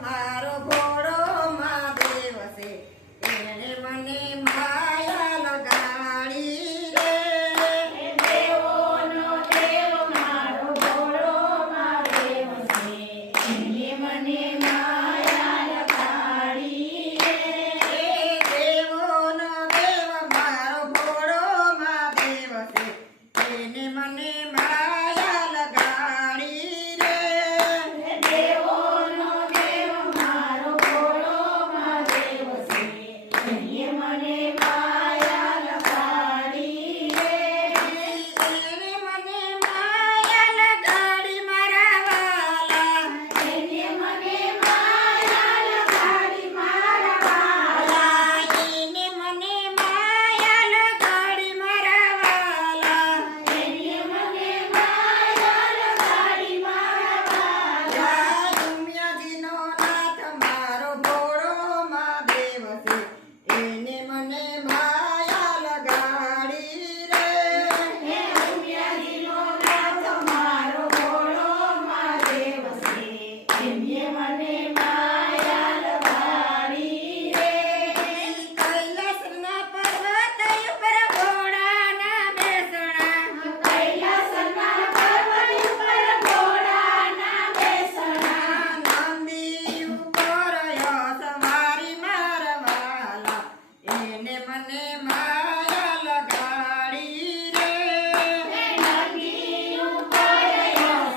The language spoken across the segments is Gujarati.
મારો ભોળો મહાદેવ છે એને મને માયા લગાડી રે દેવોનો દેવ મારો ભોળો મહાદેવ છે એને મને માયા લગાડી રે દેવોનો દેવ મારો ભોળો મહાદેવ છે એને મને માયા લગાડી રે દેવોનો દેવ મારો ભોળો મહાદેવ છે એને મને માયા લગાડી રે એને મને માયા લગાડી મારા વાલા એને મને માયા લગાડી મારા વાલા એને મને માયા લગાડી મારા વાલા એને મને માયા લગાડી મારા વાલા દુનિયાજીનો નાથ મારો ભોળો મહાદેવ છે એને મને માયા લગાડી રે હે દુનિયાજીનો નાથ મારો ભોળો મહાદેવ છે એને મને માયા લગાડી રે કૈલાસના પર્વત ઉપર ભોળાના બેસણા કૈલાસના પર્વત ઉપર ઘોડાના બેસણા નંદી ઉપર સવારી મારવાલા એને મને માયા લગાડી રે હે નંદી ઉપર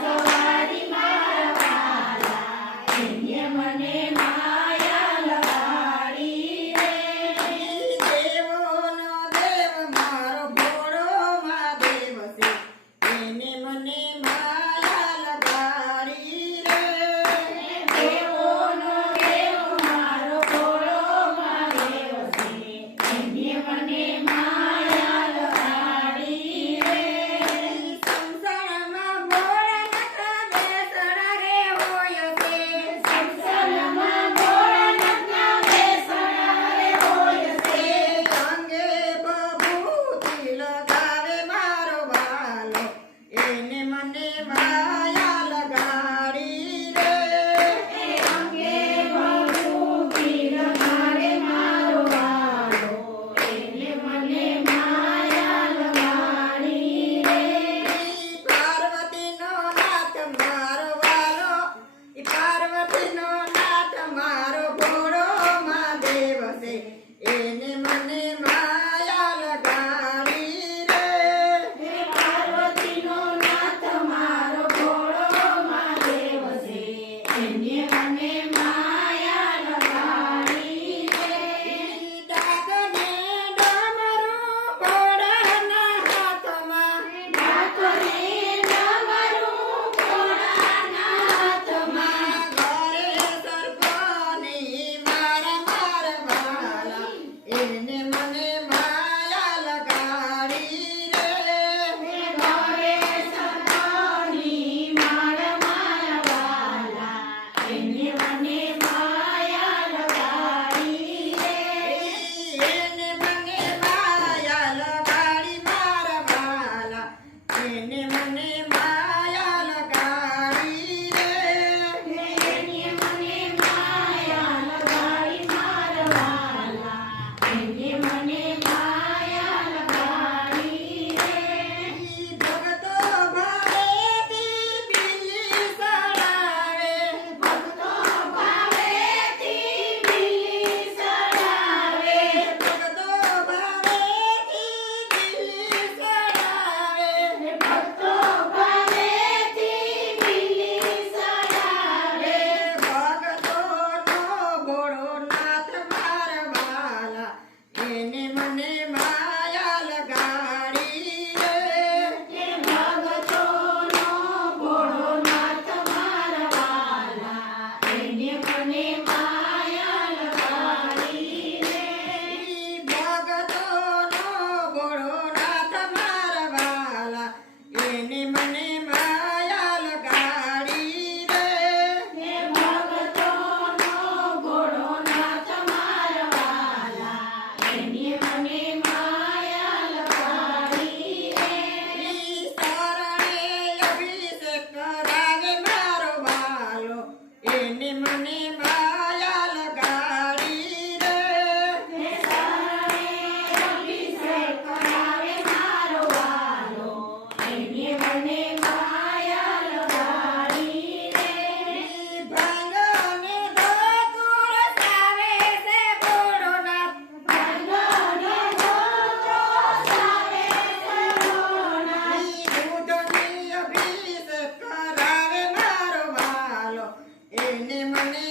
સવારી મારવાલા એને મને માયા લગાડી રે દેવોનો દેવ મારો ભોળો મહાદેવ છે એને મને માયા લગાડી રે દેવોનો દેવ મારો ભોળો મહાદેવ છે એને મને માયા લગાડી રે સંસારમાં ભોળાનાથ બેસણા રે હોય છે સંસારમાં ભોળાનાથના બેસણા રે હોય છે અંગે બભૂતિ લગાવે મારો વાલો એને મને માયા લગાડી રે એ અંગે ભભૂતિ લગાડે મારો વાલો એને મને માયા લગાડી રે પાર્વતીનો નાથ મારો વાલો પાર્વતીનો નાથ મારો ભોળો મહાદેવ છે એને મને માયા લગાડી રે હે પાર્વતીનો નાથ મારો ભોળો મહાદેવ છે એને મને માયા લગાડી રે ડાગને ડમરું ભોળાના હાથમાં નાથને ડમરું ઘોડાના હાથમાં ઘરે સરપની મારા મારવાલા એને મને માયા લગાડી રે હે ઘરે સપની માળ મારા વાલા એને મને માયા લગાડી રે એને મને માયા લગાડી મારા વાલા એને મને માયા લગાડી રે એને મને માયા લગાડી મારા વાલા એને મને માયા લગાડી રે ભગતો ભાવેથી બીલી સડાવે ભક્તો મને માયા લગાડી રે હે શરણે અભિષેક કરાવે મારો વાલો, એને મને માયા લગાડી રે. ભાંગ અને ધતુર સાવે છે ભોળોનાથ, ભાંગને ધોત્રો સાવે છે ભોળોનાથ. દૂધની અભિષેક કરાવે મારો વાલો એને મને